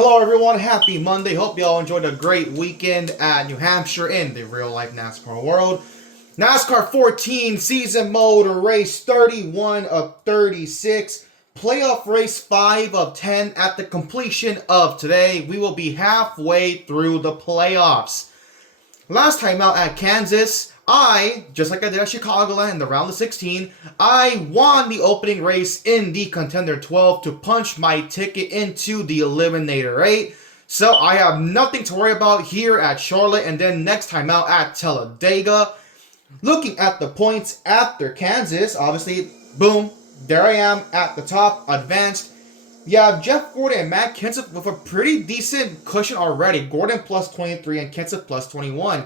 Hello everyone, happy Monday. Hope you all enjoyed a great weekend at New Hampshire in the real life NASCAR world. NASCAR 14 season mode race 31 of 36. Playoff race 5 of 10 at the completion of today. We will be halfway through the playoffs. Last time out at Kansas, just like I did at Chicagoland in the round of 16, I won the opening race in the Contender 12 to punch my ticket into the Eliminator 8. So I have nothing to worry about here at Charlotte, and then next time out at Talladega. Looking at the points after Kansas, obviously, boom, there I am at the top, advanced. You have Jeff Gordon and Matt Kenseth with a pretty decent cushion already. Gordon plus 23 and Kenseth plus 21.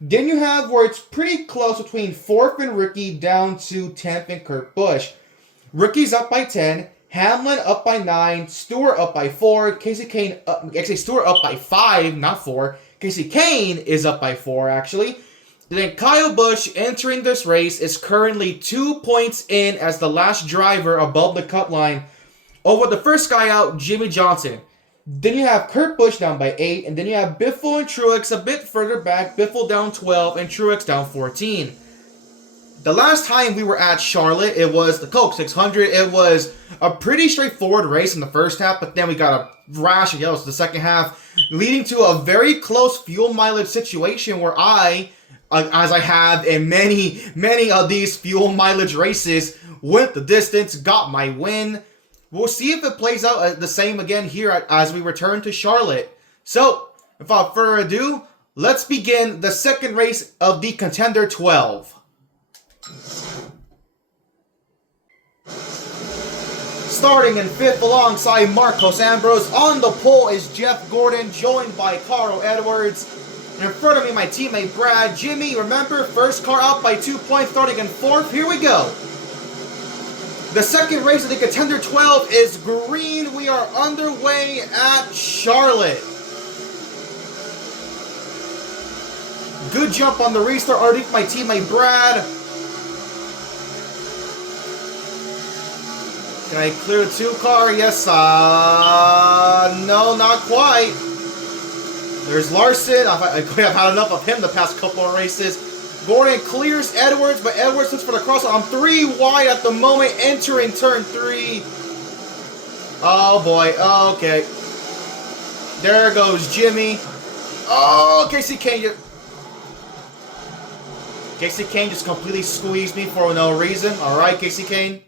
Then you have where it's pretty close between 4th and Ricky down to 10th and Kurt Busch. Ricky's up by 10. Hamlin up by 9. Stewart up by 4. Casey Kane, actually Stewart up by 5, not 4. Casey Kane is up by 4, actually. Then Kyle Busch entering this race is currently 2 points in as the last driver above the cut line over the first guy out, Jimmie Johnson. Then you have Kurt Busch down by 8, and then you have Biffle and Truex a bit further back. Biffle down 12 and Truex down 14. The last time we were at Charlotte, it was the Coke 600. It was a pretty straightforward race in the first half, but then we got a rash of yellows in the second half, leading to a very close fuel mileage situation where as I have in many of these fuel mileage races, went the distance, got my win. We'll see if it plays out the same again here as we return to Charlotte. So, without further ado, let's begin the second race of the Contender 12. Starting in 5th alongside Marcos Ambrose. On the pole is Jeff Gordon, joined by Carl Edwards. And in front of me, my teammate Brad. Jimmy, remember, first car out by 2 points, starting in 4th. Here we go. The second race of the Contender 12 is green. We are underway at Charlotte. Good jump on the restart underneath my teammate Brad. Can I clear the 2 car? Yes. No, not quite. There's Larson. I've had enough of him the past couple of races. Gordon clears Edwards, but Edwards looks for the crossover. I'm 3 wide at the moment, entering turn 3. Oh boy, okay. There goes Jimmy. Oh, Casey Kane just completely squeezed me for no reason. Alright, Casey Kane.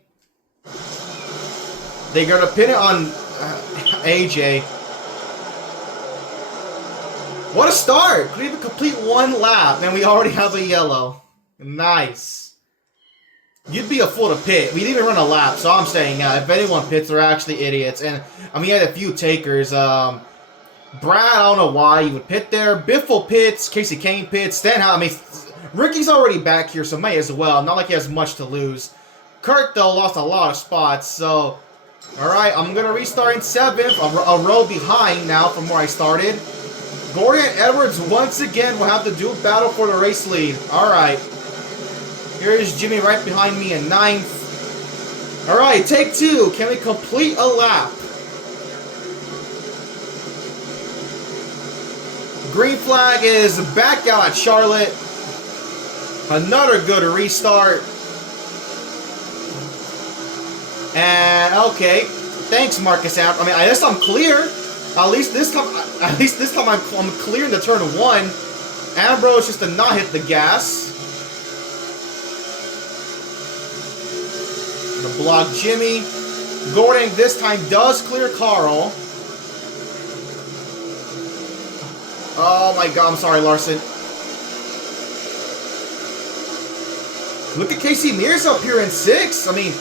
They're going to pin it on AJ. What a start! Could even complete 1 lap, and we already have a yellow. Nice. You'd be a fool to pit. We didn't even run a lap, so I'm saying, if anyone pits, they're actually idiots. And, I mean, he had a few takers. Brad, I don't know why you would pit there. Biffle pits, Casey Kane pits, Stenhouse. I mean, Ricky's already back here, so might as well. Not like he has much to lose. Kurt, though, lost a lot of spots, so... Alright, I'm going to restart in 7th. A row behind now from where I started. Gordon and Edwards once again will have to do battle for the race lead. Alright. Here is Jimmy right behind me in 9th. Alright, take 2. Can we complete a lap? Green flag is back out at Charlotte. Another good restart. And, okay. Thanks, Marcus Ambrose. I mean, I guess I'm clear. At least this time I'm clearing the turn 1. Ambrose just did not hit the gas. Gonna block Jimmy. Gordon this time does clear Carl. Oh my god, I'm sorry, Larson. Look at Casey Mears up here in 6th. I mean,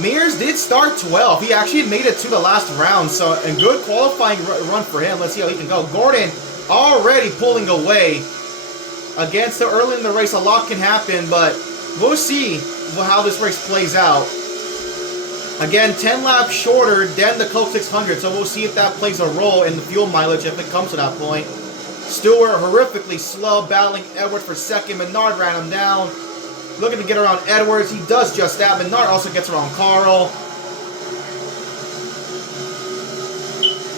Mears did start 12th. He actually made it to the last round, so a good qualifying run for him. Let's see how he can go. Gordon already pulling away against the early in the race. A lot can happen, but we'll see how this race plays out. Again, 10 laps shorter than the Coke 600, so we'll see if that plays a role in the fuel mileage if it comes to that point. Stewart horrifically slow, battling Edwards for second. Menard ran him down. Looking to get around Edwards. He does just that. Menard also gets around Carl.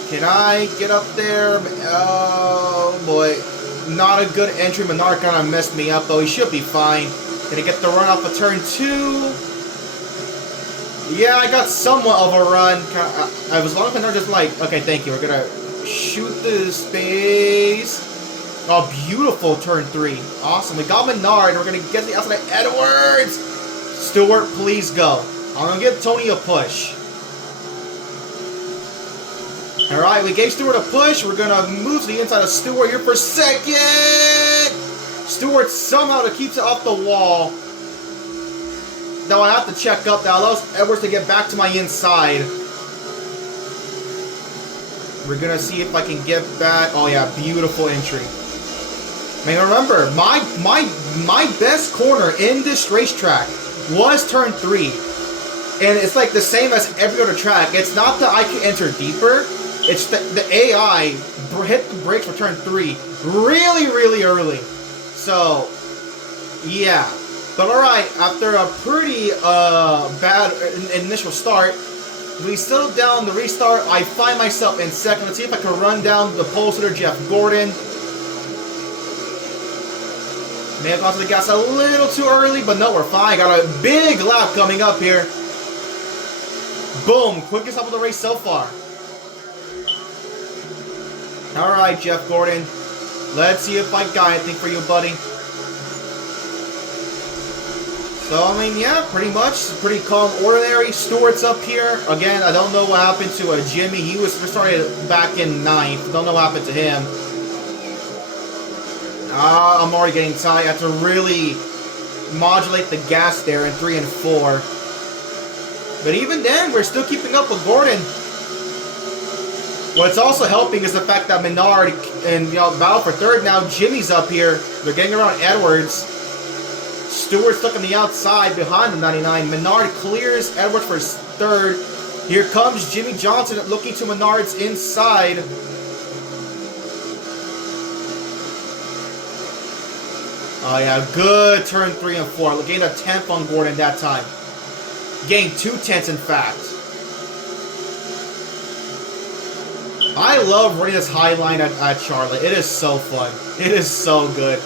Can I get up there? Oh, boy. Not a good entry. Menard kind of messed me up, though. He should be fine. Gonna get the run off of turn 2. Yeah, I got somewhat of a run. I was long as Menard just like, okay, thank you. We're gonna shoot the space. Oh, beautiful turn 3. Awesome. We got Menard. We're gonna get the outside of Edwards. Stewart, please go. I'm gonna give Tony a push. Alright, we gave Stewart a push. We're going to move to the inside of Stewart here for second. Stewart somehow keeps it off the wall. Now I have to check up. That allows Edwards to get back to my inside. We're going to see if I can get back. Oh, yeah, beautiful entry. I mean, remember, my best corner in this racetrack was turn 3. And it's like the same as every other track. It's not that I can enter deeper. It's the AI hit the brakes for turn 3 really, really early. So, yeah. But alright, after a pretty bad initial start, we settle down the restart. I find myself in second. Let's see if I can run down the pole sitter, Jeff Gordon. May have gone to the gas a little too early, but no, we're fine. Got a big lap coming up here. Boom, quickest lap of the race so far. Alright, Jeff Gordon. Let's see if I got anything for you, buddy. So, I mean, yeah, pretty much. Pretty calm, ordinary. Stewart's up here. Again, I don't know what happened to Jimmy. He was started back in 9th. Don't know what happened to him. I'm already getting tired. I have to really modulate the gas there in 3 and 4. But even then, we're still keeping up with Gordon. What's also helping is the fact that Menard and battle for third now. Jimmy's up here. They're getting around Edwards. Stewart's stuck on the outside behind the 99. Menard clears Edwards for his third. Here comes Jimmy Johnson looking to Menard's inside. Oh yeah, good turn 3 and 4. Gained a 10th on Gordon that time. Gained 2 tenths in fact. I love running this high line at Charlotte. It is so fun. It is so good.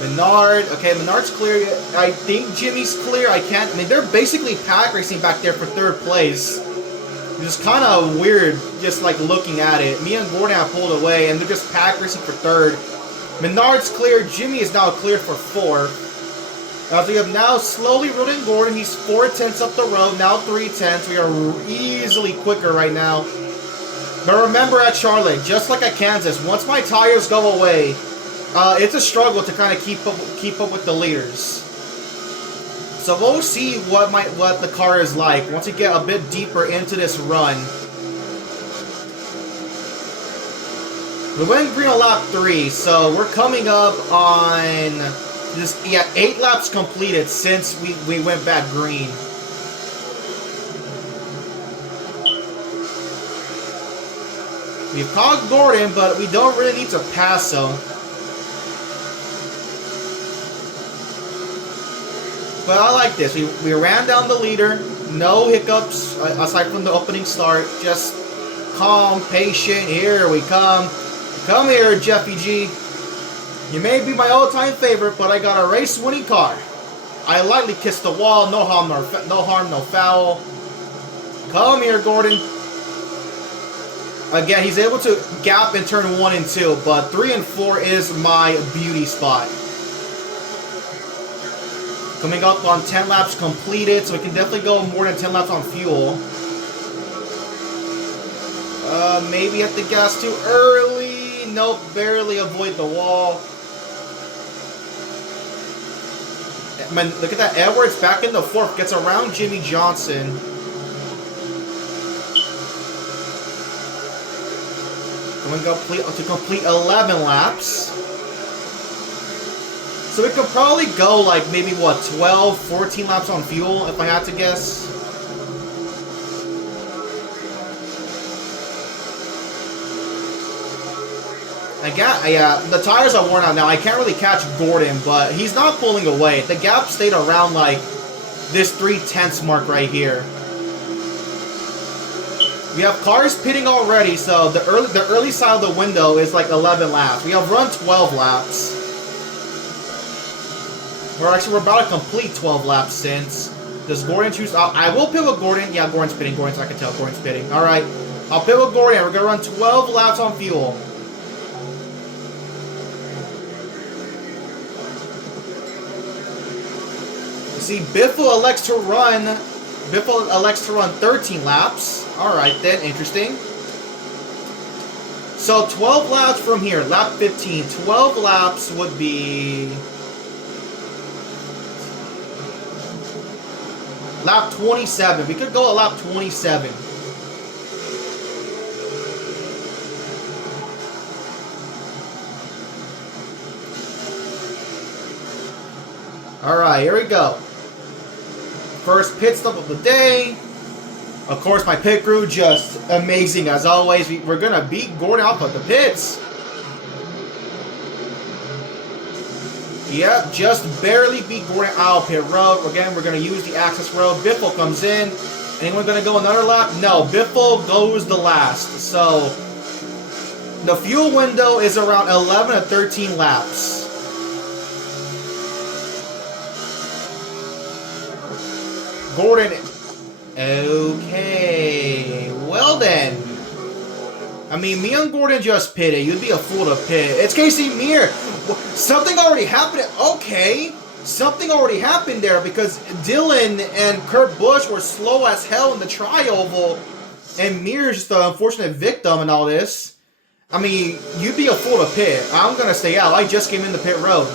Menard. Okay, Menard's clear. I think Jimmy's clear. I can't. I mean, they're basically pack racing back there for third place. It's just kind of weird just like looking at it. Me and Gordon have pulled away and they're just pack racing for third. Menard's clear. Jimmy is now cleared for 4. So we have now slowly rolled in Gordon. He's 4 tenths up the road. Now 3 tenths. We are easily quicker right now. But remember at Charlotte, just like at Kansas, once my tires go away, it's a struggle to kind of keep up with the leaders. So we'll see what the car is like once we get a bit deeper into this run. We went green on lap 3, so we're coming up on just 8 laps completed since we went back green. We've caught Gordon, but we don't really need to pass him. But I like this. We ran down the leader. No hiccups aside from the opening start. Just calm, patient. Here we come. Come here, Jeffy G. You may be my all-time favorite, but I got a race-winning car. I lightly kissed the wall. No harm, no foul. Come here, Gordon. Again, he's able to gap in turn 1 and 2, but 3 and 4 is my beauty spot. Coming up on 10 laps completed, so we can definitely go more than 10 laps on fuel. Maybe hit the gas too early. Nope, barely avoid the wall. Man, look at that. Edwards back in the 4th, gets around Jimmy Johnson. Going to complete 11 laps. So we could probably go like maybe, what, 12, 14 laps on fuel, if I had to guess. Yeah, the tires are worn out now. I can't really catch Gordon, but he's not pulling away. The gap stayed around like this 3 tenths mark right here. We have cars pitting already, so the early side of the window is like 11 laps. We have run 12 laps. We're about to complete 12 laps since. Does Gordon choose? I will pit with Gordon. Yeah, Gordon's pitting. Gordon's, I can tell. Gordon's pitting. All right. I'll pit with Gordon. We're going to run 12 laps on fuel. See, Biffle elects to run 13 laps. All right, then. Interesting. So, 12 laps from here. Lap 15. 12 laps would be... lap 27. We could go at lap 27. Alright, here we go. First pit stop of the day. Of course, my pit crew just amazing as always. We're going to beat Gordon out of the pits. Yep, just barely beat Gordon out pit road. Again, we're going to use the access road. Biffle comes in. Anyone going to go another lap? No, Biffle goes the last. So, the fuel window is around 11 to 13 laps. Gordon. Okay. Well then. I mean, me and Gordon just pitted. You'd be a fool to pit. It's Casey Mir. Something already happened. Okay. Something already happened there because Dylan and Kurt Busch were slow as hell in the tri-oval. And Mir's just the unfortunate victim in all this. I mean, you'd be a fool to pit. I'm going to stay out. I just came in the pit road.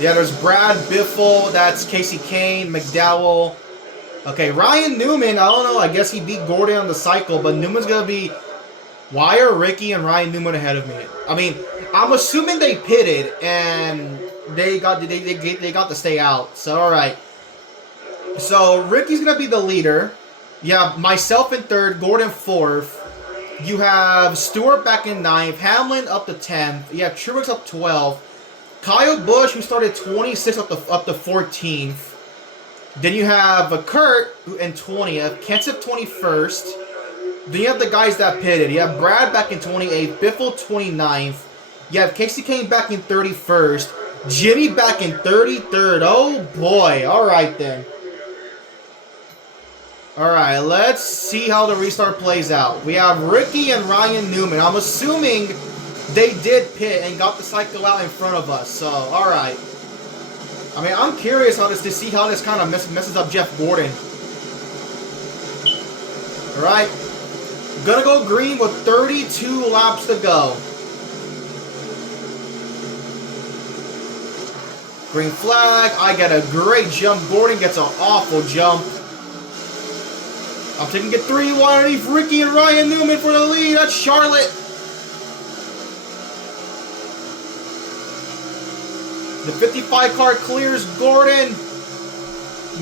Yeah, there's Brad, Biffle. That's Casey Kane, McDowell. Okay, Ryan Newman, I don't know, I guess he beat Gordon on the cycle, but Newman's going to be... Why are Ricky and Ryan Newman ahead of me? I mean, I'm assuming they pitted, and they got to stay out. So, alright. So, Ricky's going to be the leader. You have myself in third, Gordon fourth. You have Stewart back in ninth, Hamlin up to 10th. You have Truex up 12th. Kyle Busch, who started 26th up to 14th. Then you have Kurt in 20th, Kenseth 21st. Then you have the guys that pitted. You have Brad back in 28th, Biffle 29th. You have Casey Kane back in 31st, Jimmy back in 33rd. Oh boy, alright then. Alright, let's see how the restart plays out. We have Ricky and Ryan Newman. I'm assuming they did pit and got the cycle out in front of us, so alright. I mean, I'm curious to see how this kind of messes up Jeff Gordon. Alright. Gonna go green with 32 laps to go. Green flag. I get a great jump. Gordon gets an awful jump. I'm taking it 3-1 underneath Ricky and Ryan Newman for the lead. That's Charlotte. The 55 car clears Gordon.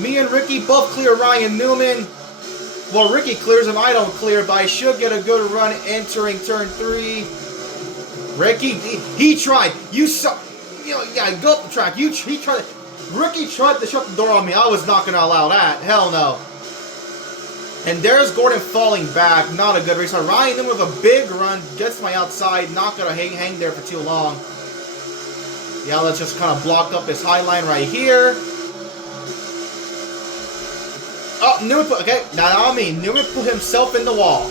Me and Ricky both clear Ryan Newman. Well, Ricky clears him. I don't clear, but I should get a good run entering turn 3. Ricky, he tried. You saw. You know, yeah, go up the track. He tried. Ricky tried to shut the door on me. I was not going to allow that. Hell no. And there's Gordon falling back. Not a good race. Ryan Newman with a big run. Gets my outside. Not going to hang there for too long. Yeah, let's just kind of block up his high line right here. Oh, Newman put... Okay, now I mean, Newman put himself in the wall.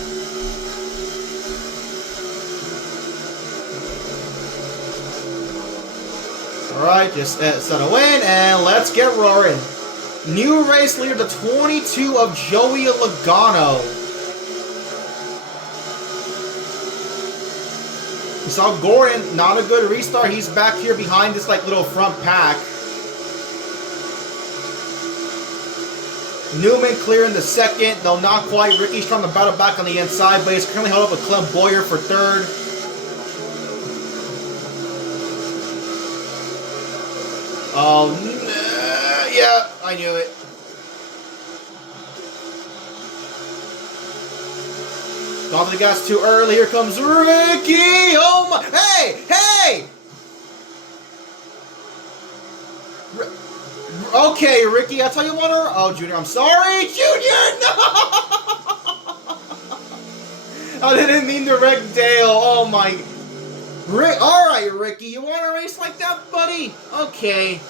Alright, just settle in, and let's get roaring. New race leader, the 22 of Joey Logano. We saw Gordon, not a good restart. He's back here behind this like little front pack. Newman clearing the second, though not quite. Ricky's trying to battle back on the inside, but he's currently held up with Clem Boyer for third. Oh, yeah, I knew it. Gone to the gas too early. Here comes Ricky. Oh my! Hey, hey! Okay, Ricky, that's how you want to... Oh, Junior, I'm sorry. Junior, no! I didn't mean to wreck Dale. Oh my. Alright, Ricky. You want to race like that, buddy? Okay.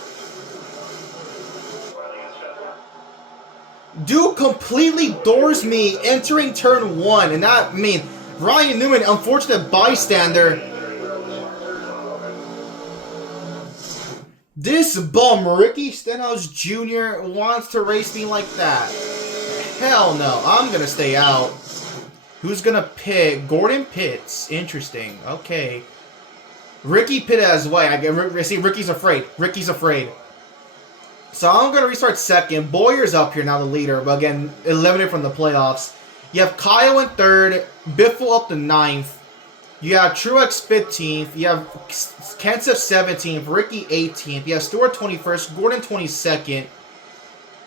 Dude completely doors me entering turn 1. And that, I mean, Ryan Newman, unfortunate bystander. This bum, Ricky Stenhouse Jr., wants to race me like that. Hell no. I'm going to stay out. Who's going to pit? Gordon pits. Interesting. Okay. Ricky pitted as well. I see Ricky's afraid. Ricky's afraid. So I'm going to restart second. Boyer's up here now, the leader. But again, eliminated from the playoffs. You have Kyle in third. Biffle up to 9th. You have Truex 15th. You have Kenseth 17th. Ricky 18th. You have Stewart 21st. Gordon 22nd.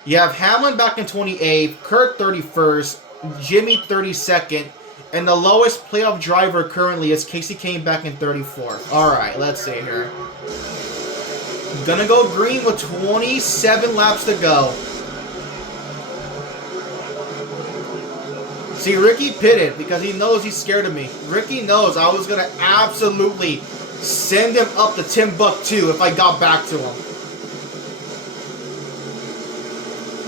You have Hamlin back in 28th. Kurt 31st. Jimmy 32nd. And the lowest playoff driver currently is Casey Kane back in 34th. Alright, let's see here. Gonna go green with 27 laps to go. See, Ricky pitted because he knows he's scared of me. Ricky knows I was gonna absolutely send him up to Timbuktu if I got back to him.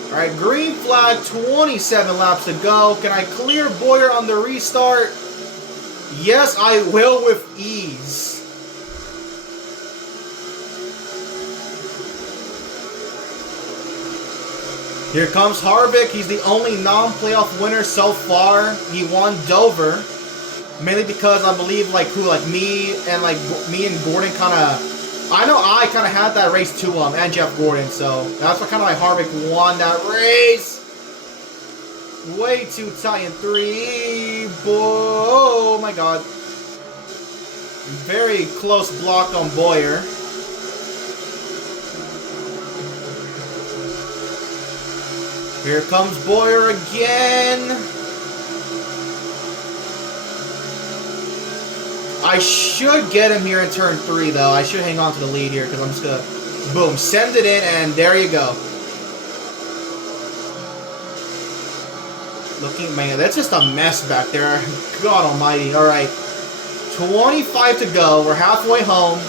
Alright, green flag, 27 laps to go. Can I clear Boyer on the restart? Yes, I will with ease. Here comes Harvick. He's the only non-playoff winner so far. He won Dover. Mainly because I believe me and Gordon kind of, I know I kind of had that race to him and Jeff Gordon, so that's what kind of Harvick won that race. Way too tight in 3. Oh my god. Very close block on Boyer. Here comes Boyer again. I should get him here in turn 3, though. I should hang on to the lead here because I'm just going to, boom, send it in, and there you go. Looking, man, that's just a mess back there. God almighty. All right. 25 to go. We're halfway home.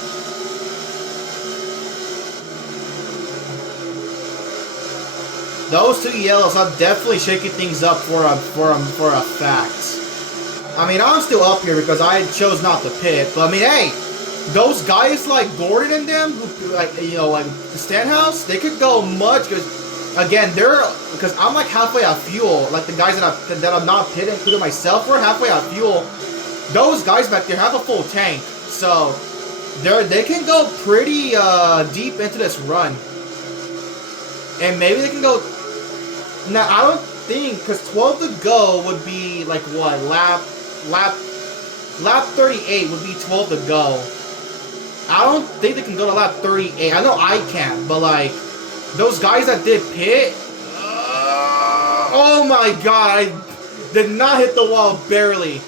Those 2 yellows are definitely shaking things up for a fact. I mean, I'm still up here because I chose not to pit. But I mean, hey, those guys like Gordon and them, who, like Stenhouse, they could go much because again, because I'm like halfway out of fuel. Like the guys that I'm not pitting, including myself, we're halfway out of fuel. Those guys back there have a full tank, so they can go pretty deep into this run, and maybe they can go. Now, I don't think, because 12 to go would be, like, what, lap 38 would be 12 to go. I don't think they can go to lap 38. I know I can, but, like, those guys that did pit, oh my god, I did not hit the wall, barely.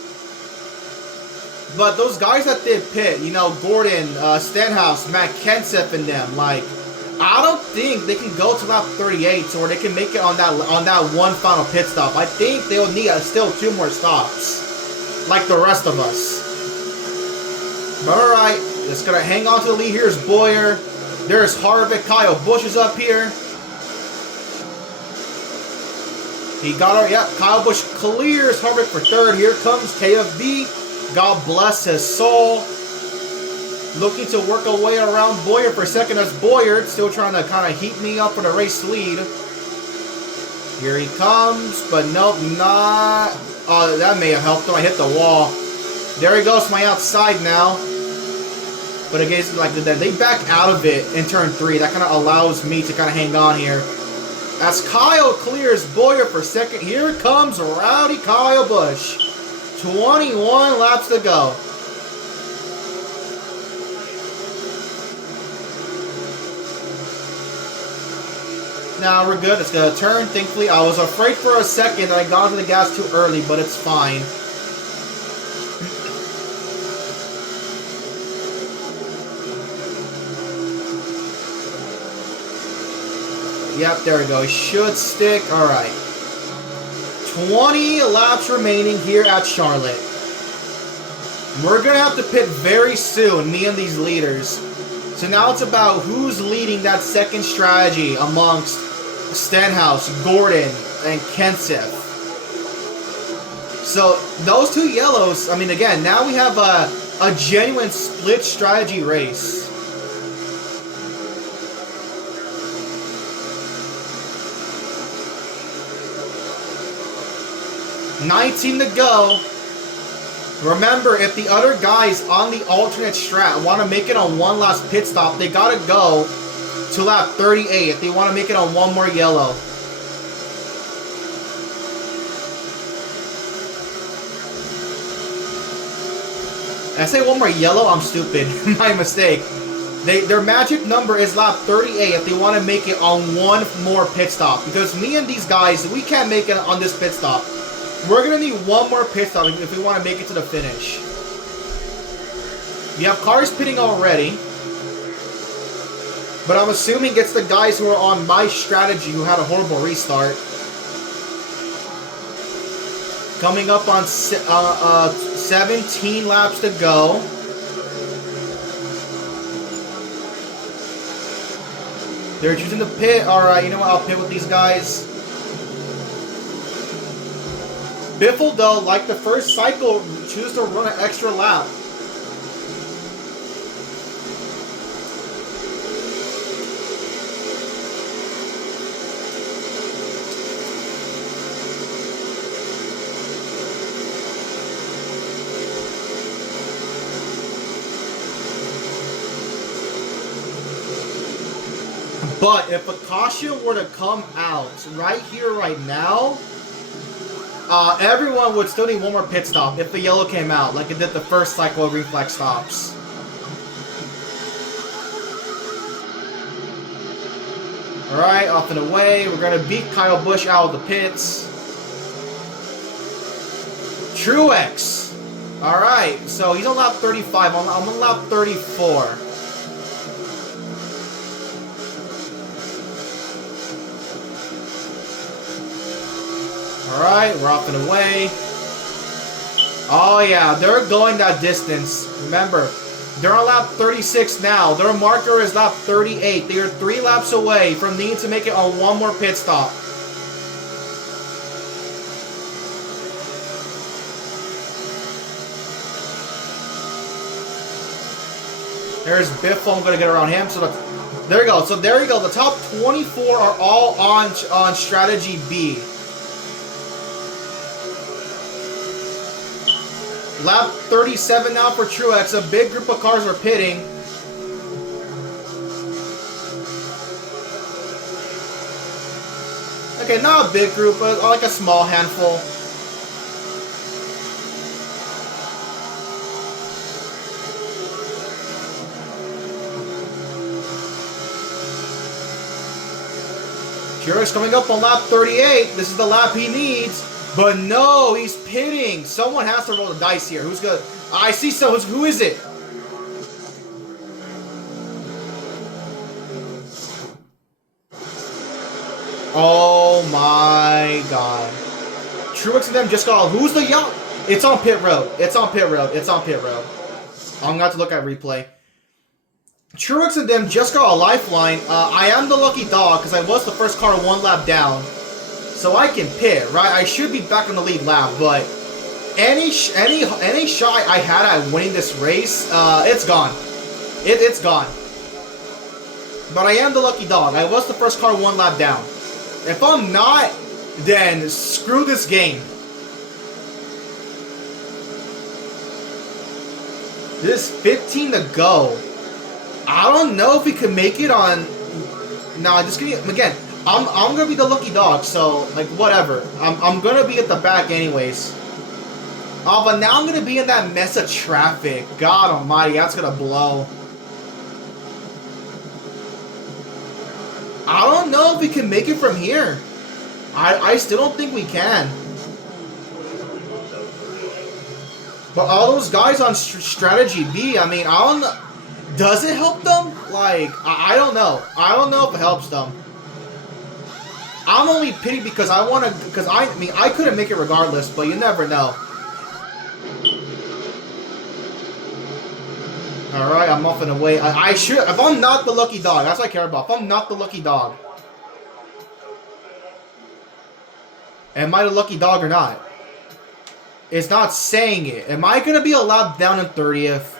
But those guys that did pit, Gordon, Stenhouse, Matt Kenseth and them, like, I don't think they can go to lap 38 or they can make it on that one final pit stop. I think they will need still 2 more stops, like the rest of us. But alright, just gonna hang on to the lead. Here's Boyer. There's Harvick. Kyle Busch is up here. He got our, Kyle Busch clears Harvick for 3rd. Here comes KFB. God bless his soul. Looking to work a way around Boyer for 2nd as Boyer, still trying to kind of heat me up for the race lead. Here he comes, but nope, not. Oh, that may have helped him. I hit the wall. There he goes, my outside now. But again, like they back out of it in turn 3. That kind of allows me to kind of hang on here. As Kyle clears Boyer for 2nd, here comes Rowdy Kyle Busch. 21 laps to go. Now we're good. It's gonna turn. Thankfully, I was afraid for a second that I got into the gas too early, but it's fine. Yep, there we go. It should stick. All right. 20 laps remaining here at Charlotte. We're going to have to pit very soon, me and these leaders. So now it's about who's leading that second strategy amongst Stenhouse, Gordon, and Kenseth. So those two yellows, I mean, again, now we have a genuine split strategy race. $19 to go. Remember, if the other guys on the alternate strat want to make it on one last pit stop, they got to go to lap 38 if they want to make it on one more yellow. I say one more yellow, I'm stupid. My mistake. Their magic number is lap 38 if they want to make it on one more pit stop. Because me and these guys, we can't make it on this pit stop. We're going to need one more pit stop if we want to make it to the finish. We have cars pitting already. But I'm assuming it's the guys who are on my strategy who had a horrible restart. Coming up on 17 laps to go. They're choosing to pit. Alright, you know what? I'll pit with these guys. Biffle, though, like the first cycle, choose to run an extra lap. But if a caution were to come out right here, right now, everyone would still need one more pit stop if the yellow came out, like it did the first cycle of reflex stops. Alright, off and away. We're going to beat Kyle Busch out of the pits. Truex. Alright, so he's on lap 35. I'm on lap 34. Alright, we're off and away. Oh yeah, they're going that distance. Remember, they're on lap 36 now. Their marker is lap 38. They are 3 laps away from needing to make it on one more pit stop. There's Biffle. I'm going to get around him. So there you go. So there you go. The top 24 are all on strategy B. Lap 37 now for Truex. A big group of cars are pitting. Okay, not a big group, but like a small handful. Truex coming up on lap 38. This is the lap he needs. But no, he's pitting. Someone has to roll the dice here. Who's good? I see someone. Who is it? Oh my god. Truex and them just got. Who's the young? It's on pit road. It's on pit road. It's on pit road. I'm going to have to look at replay. Truex and them just got a lifeline. I am the lucky dog because I was the first car 1 lap down. So I can pit, right? I should be back on the lead lap, but any shot I had at winning this race, it's gone. It's gone. But I am the lucky dog. I was the first car 1 lap down. If I'm not, then screw this game. This is 15 to go. I don't know if we can make it on. Nah, just give me again. I'm gonna be the lucky dog, so like whatever. I'm gonna be at the back anyways. Oh, but now I'm gonna be in that mess of traffic. God almighty, that's gonna blow. I don't know if we can make it from here. I still don't think we can. But all those guys on strategy B, I mean, I don't know. Does it help them? Like, I don't know. I don't know if it helps them. I'm only pitting because I want to, because I mean, I couldn't make it regardless, but you never know. Alright, I'm off and away. I should... If I'm not the lucky dog, that's what I care about. If I'm not the lucky dog. Am I the lucky dog or not? It's not saying it. Am I going to be allowed down in 30th?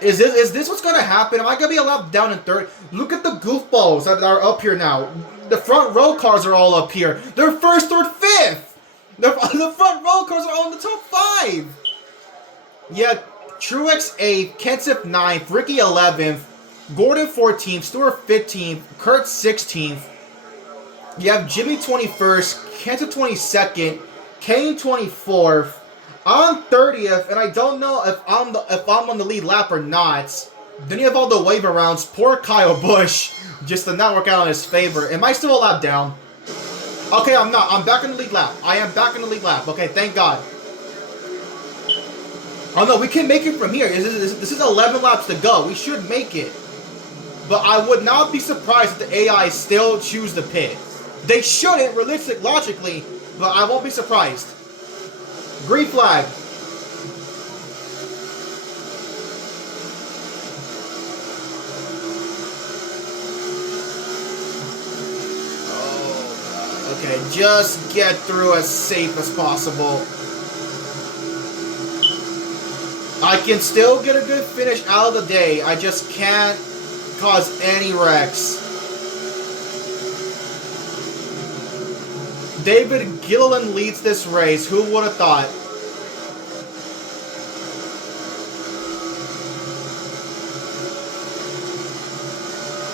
Is this what's going to happen? Am I going to be allowed down in 30th? Look at the goofballs that are up here now. The front row cars are all up here. They're first, third, fifth. The front row cars are all in the top 5. Yeah, Truex 8th, Kenseth 9th, Ricky 11th, Gordon 14th, Stewart 15th, Kurt 16th. You have Jimmy 21st, Kenseth 22nd, Kane 24th. I'm 30th, and I don't know if I'm on the lead lap or not. Then you have all the waiver rounds. Poor Kyle Busch, just to not work out in his favor. Am I still a lap down? Okay, I'm not. I'm back in the lead lap. I am back in the lead lap. Okay, thank God. Oh no, we can make it from here. This is 11 laps to go. We should make it. But I would not be surprised if the AI still choose the pit. They shouldn't, realistic, logically, but I won't be surprised. Green flag. Oh, God. Okay, just get through as safe as possible. I can still get a good finish out of the day. I just can't cause any wrecks. David Gilliland leads this race. Who would have thought?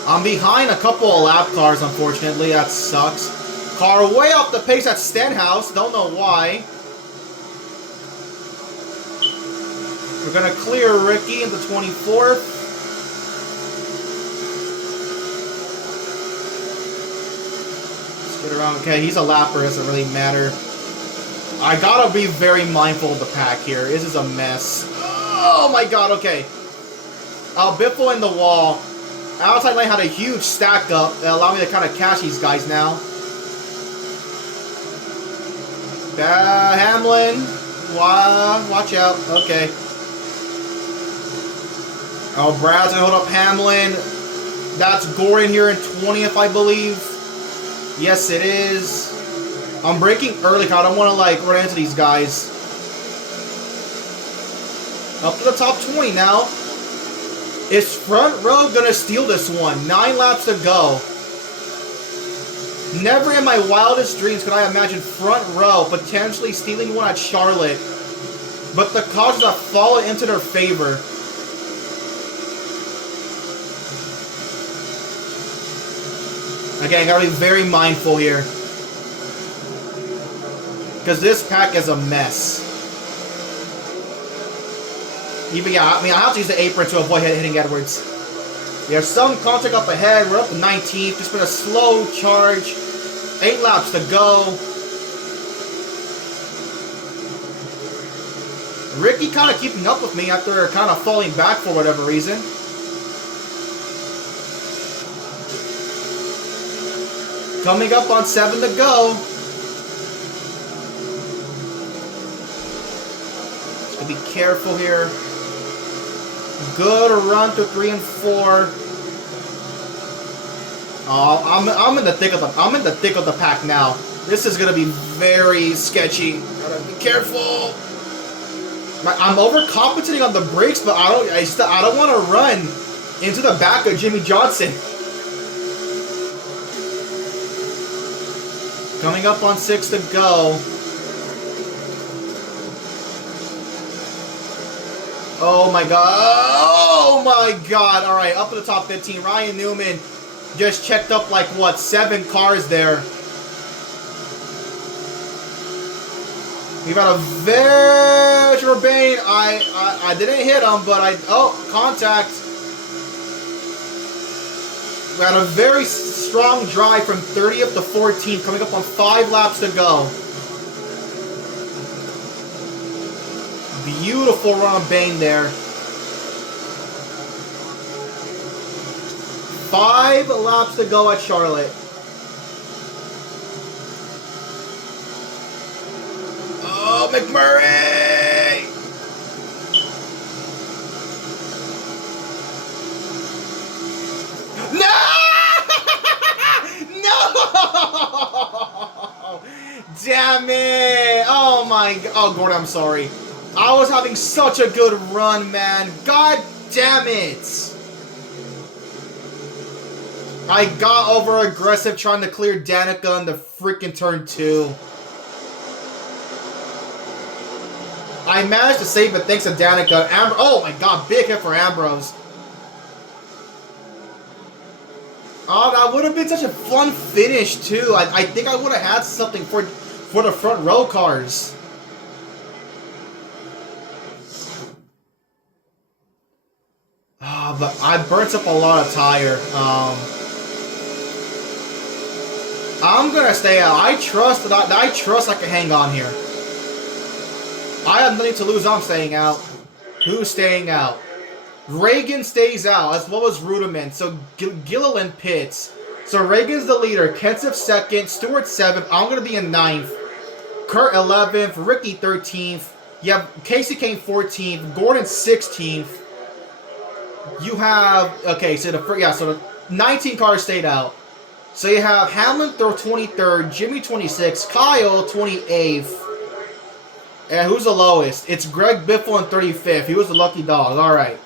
I'm behind a couple of lap cars, unfortunately. That sucks. Car way off the pace at Stenhouse. Don't know why. We're going to clear Ricky in the 24th. Get around. Okay, he's a lapper. Doesn't really matter. I gotta be very mindful of the pack here. This is a mess. Oh my God. Okay. Biffle in the wall. Outside lane had a huge stack up that allowed me to kind of catch these guys now. Hamlin. Watch out. Okay. Oh, Brad's gonna hold up Hamlin. That's Gordon here in 20th, I believe. Yes, it is. I'm braking early because I don't want to, like, run into these guys. Up to the top 20 now. Is front row going to steal this one? 9 laps to go. Never in my wildest dreams could I imagine front row potentially stealing one at Charlotte. But the causes have fallen into their favor. Again, I gotta be very mindful here. Because this pack is a mess. Even, yeah, I mean, I have to use the apron to avoid hitting Edwards. There's some contact up ahead. We're up to 19th. It's been a slow charge. 8 laps to go. Ricky kind of keeping up with me after kind of falling back for whatever reason. Coming up on 7 to go. Just gonna be careful here. Good run to 3 and 4. Oh, I'm in the thick of the pack now. This is gonna be very sketchy. Gotta be careful. I'm overcompensating on the brakes, but I don't want to run into the back of Jimmy Johnson. Coming up on 6 to go. Oh my God. Oh my God. All right, up in the top 15. Ryan Newman just checked up like, what, 7 cars there. We've got a very Urbane. I didn't hit him, but contact. We had a very strong drive from 30th to 14th, coming up on 5 laps to go. Beautiful run on Bane there. 5 laps to go at Charlotte. Oh, McMurray! Damn it! Oh my god. Oh, Gordon, I'm sorry. I was having such a good run, man. God damn it! I got over aggressive trying to clear Danica in the freaking turn 2. I managed to save it thanks to Danica. Oh my god, big hit for Ambrose. Oh, that would have been such a fun finish too. I think I would have had something for the front row cars. But I burnt up a lot of tire. I'm gonna stay out. I trust I can hang on here. I have nothing to lose. I'm staying out. Who's staying out? Reagan stays out, as well as Rudiment. So Gilliland pits. So Reagan's the leader. Kenseth 2nd. Stewart 7th. I'm gonna be in 9th. Kurt 11th. Ricky 13th. You have Casey Kane 14th. Gordon 16th. You have so the 19 cars stayed out. So you have Hamlin 23rd, Jimmy 26th, Kyle 28th. And who's the lowest? It's Greg Biffle in 35th. He was the lucky dog. All right.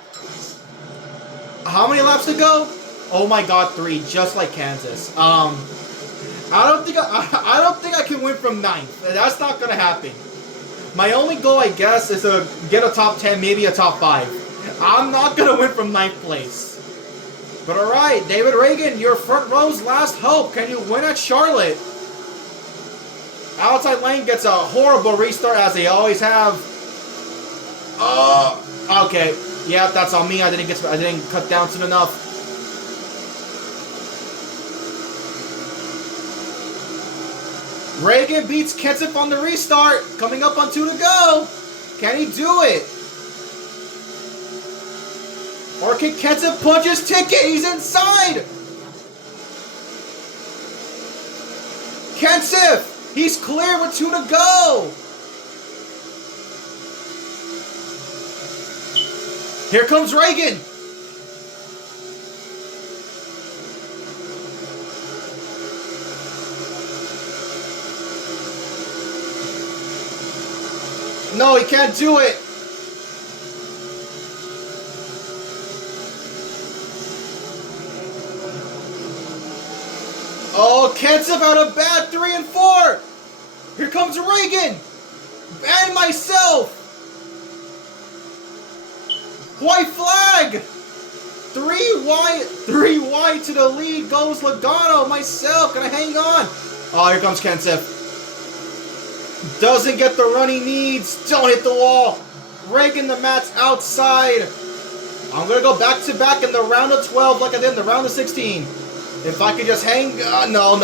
How many laps to go? Oh my God, 3, just like Kansas. I don't think I can win from 9th. That's not gonna happen. My only goal, I guess, is to get a top 10, maybe a top 5. I'm not gonna win from 9th place. But alright, David Reagan, your front row's last hope. Can you win at Charlotte? Outside lane gets a horrible restart as they always have. Oh, okay. Yeah, that's on me. I didn't cut down soon enough. Reagan beats Kenseth on the restart. Coming up on 2 to go. Can he do it? Or can Kenseth punch his ticket? He's inside! Kenseth! He's clear with 2 to go! Here comes Reagan! No, he can't do it! Oh, Kenseth out of bad 3 and 4. Here comes Reagan. And myself. White flag. 3 wide to the lead goes Logano. Myself, gonna hang on. Oh, here comes Kenseth. Doesn't get the run he needs. Don't hit the wall. Reagan, the mat's outside. I'm gonna go back to back in the round of 12 like I did in the round of 16. If I could just hang... no.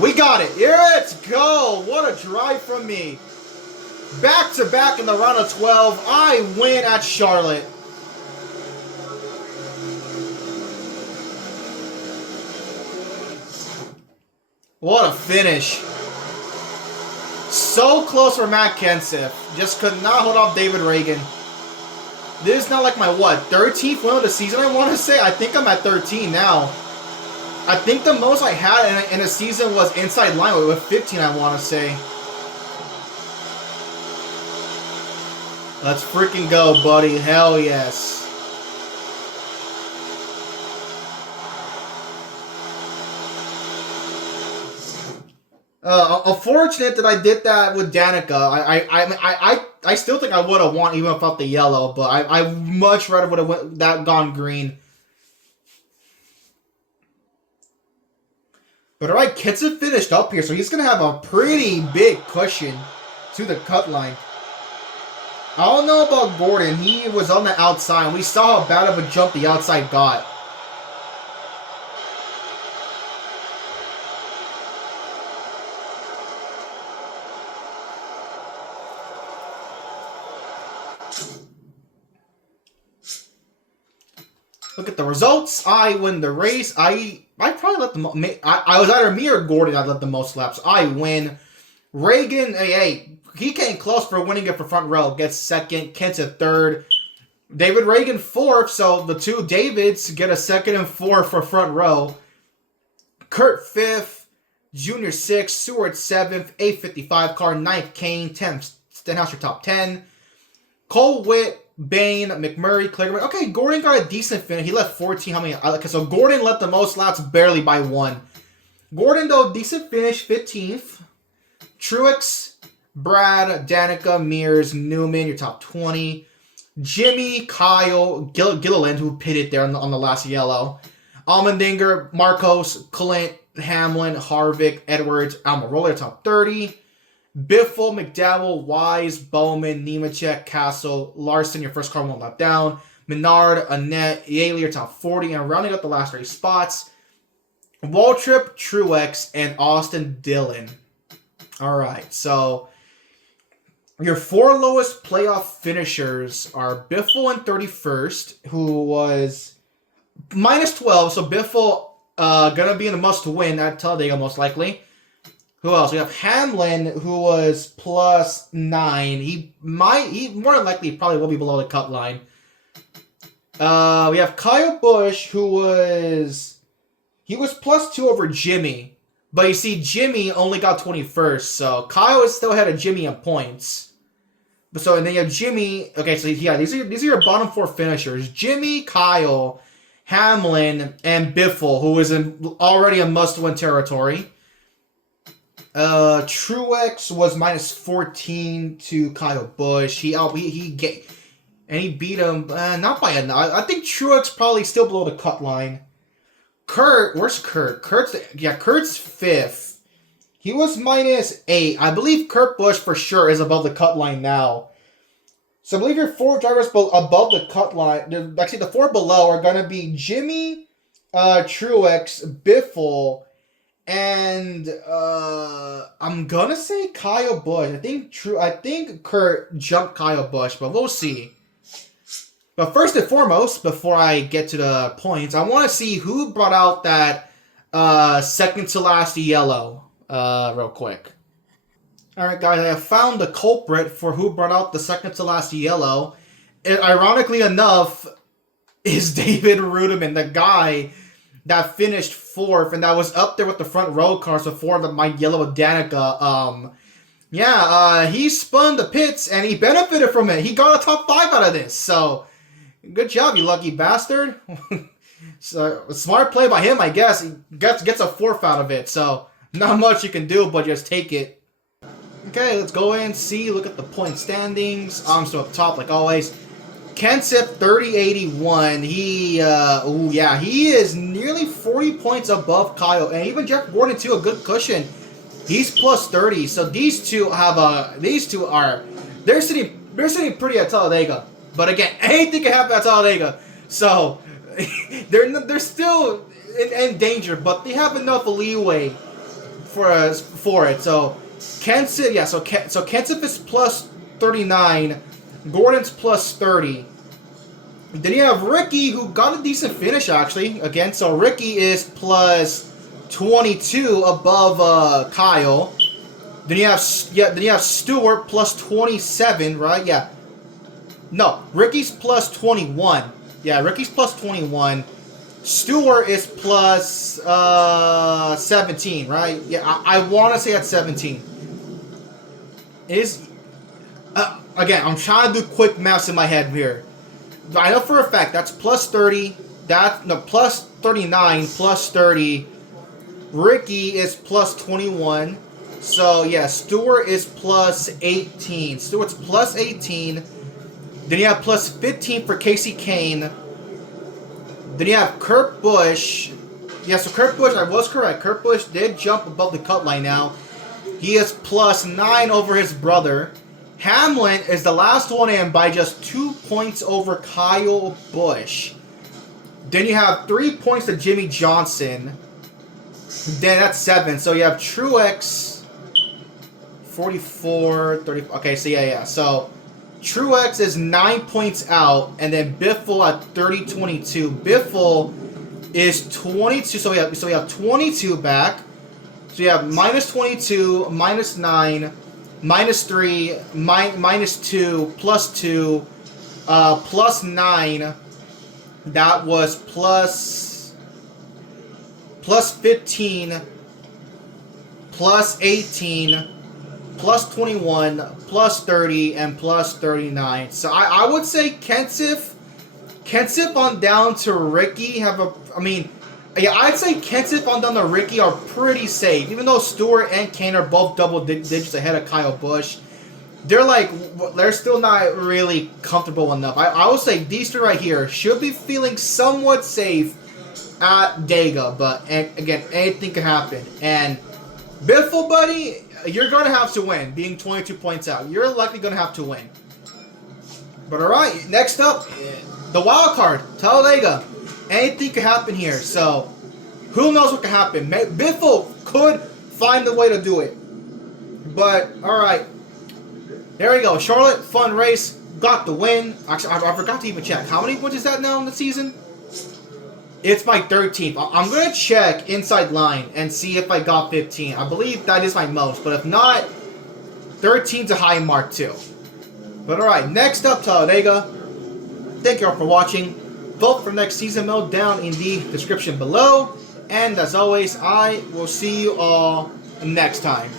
We got it. Let's go. What a drive from me. Back to back in the round of 12. I win at Charlotte. What a finish. So close for Matt Kenseth. Just could not hold off David Reagan. This is not like my, 13th win of the season, I want to say? I think I'm at 13 now. I think the most I had in a season was inside line with 15, I want to say. Let's freaking go, buddy. Hell yes. Unfortunate that I did that with Danica. I still think I would have won even without the yellow, but I much rather would have gone green. But alright, Kenseth finished up here, so he's gonna have a pretty big cushion to the cut line. I don't know about Gordon. He was on the outside, and we saw how bad of a jump the outside got. Look at the results. I win the race. I probably let the I was either me or Gordon. I led the most laps. I win. Reagan, hey, he came close for winning it for front row. Gets second. Kenseth third. David Reagan fourth. So the two Davids get a second and fourth for front row. Kurt 5th, Junior 6th, Seward 7th, 855 car, 9th Kane, 10th Stenhouse, your top 10. Cole Witt, Bain, McMurray, Kligerman. Okay, Gordon got a decent finish. He left 14. How many? Okay, so Gordon left the most laps barely by 1. Gordon, though, decent finish, 15th. Truex, Brad, Danica, Mears, Newman, your top 20. Jimmy, Kyle, Gilliland, who pitted there on the last yellow. Allmendinger, Marcos, Clint, Hamlin, Harvick, Edwards, Almirola, top 30. Biffle, McDowell, Wise, Bowman, Nemechek, Castle, Larson, your first car 1 lap down. Menard, Annette, Yaley, your top 40. And rounding up the last 3 spots, Waltrip, Truex, and Austin Dillon. All right, so your 4 lowest playoff finishers are Biffle in 31st, who was minus 12. So Biffle gonna be in the must-win at Talladega most likely. Who else? We have Hamlin, who was plus 9. He more than likely probably will be below the cut line. We have Kyle Busch, who was plus 2 over Jimmy. But you see, Jimmy only got 21st, so Kyle is still ahead of Jimmy on points. So and then you have Jimmy. Okay, so yeah, these are your bottom 4 finishers: Jimmy, Kyle, Hamlin, and Biffle, who is already in must-win territory. Truex was minus 14 to Kyle Busch. He beat him not by enough. I think Truex probably still below the cut line. Kurt, where's Kurt? Kurt's 5th. He was minus 8. I believe Kurt Busch for sure is above the cut line now. So I believe your 4 drivers above the cut line. Actually, the 4 below are gonna be Jimmy, Truex, Biffle, and I'm gonna say Kyle Busch. I think Kurt jumped Kyle Busch, but we'll see. But first and foremost, before I get to the points, I want to see who brought out that second to last yellow real quick. All right, guys, I have found the culprit for who brought out the second to last yellow. It, ironically enough, is David Rudiman, the guy that finished 4th and that was up there with the front row cars before my yellow Danica. He spun the pits and he benefited from it. He got a top 5 out of this. So, good job, you lucky bastard. So, smart play by him, I guess. He gets a 4th out of it. So, not much you can do but just take it. Okay, let's go in, look at the point standings. I'm still up top like always. Kenseth 3081. He is nearly 40 points above Kyle, and even Jeff Gordon too. A good cushion. He's plus 30. So these two they're sitting pretty at Talladega. But again, anything can happen at Talladega. So they're still in danger, but they have enough leeway for it. So Kenseth, so Kenseth is plus 39. Gordon's plus 30. Then you have Ricky, who got a decent finish, actually. Again, so Ricky is plus 22 above Kyle. Then you have Stewart plus 27, right? Yeah. No, Ricky's plus 21. Yeah, Ricky's plus 21. Stewart is plus 17, right? Yeah, I want to say that's 17. Again, I'm trying to do quick maths in my head here. I know for a fact that's plus 30. Plus 39 plus 30. Ricky is plus 21. So yeah, Stewart is plus 18. Stewart's plus 18. Then you have plus 15 for Casey Kane. Then you have Kurt Busch. Yeah, so Kurt Busch, I was correct. Kurt Busch did jump above the cut line now. He is plus 9 over his brother. Hamlin is the last one in by just 2 points over Kyle Busch. Then you have 3 points to Jimmy Johnson. Then that's 7. So you have Truex, 44, 30. Okay, so yeah. So Truex is 9 points out, and then Biffle at 30-22. Biffle is 22. So we have 22 back. So you have minus 22, minus 9, minus 3, minus 2, plus 2, plus 9. That was plus plus 15, plus 18, plus 21, plus 30, and plus 39. So I would say Kenseth on down to Ricky have a... I mean, yeah, I'd say Kenseth on down to Ricky are pretty safe. Even though Stewart and Kane are both double digits ahead of Kyle Busch, they're still not really comfortable enough. I will say these three right here should be feeling somewhat safe at Dega, but again, anything can happen. And Biffle, buddy, you're going to have to win, being 22 points out. You're likely going to have to win. But alright, next up, the wild card, Talladega. Anything could happen here, so who knows what could happen. Biffle could find the way to do it. But, alright. There we go. Charlotte, fun race, got the win. Actually, I forgot to even check. How many wins is that now in the season? It's my 13th. I'm going to check inside line and see if I got 15. I believe that is my most, but if not, 13's a high mark too. But alright, next up, Talladega. Thank you all for watching. Vote for next season mode down in the description below. And as always, I will see you all next time.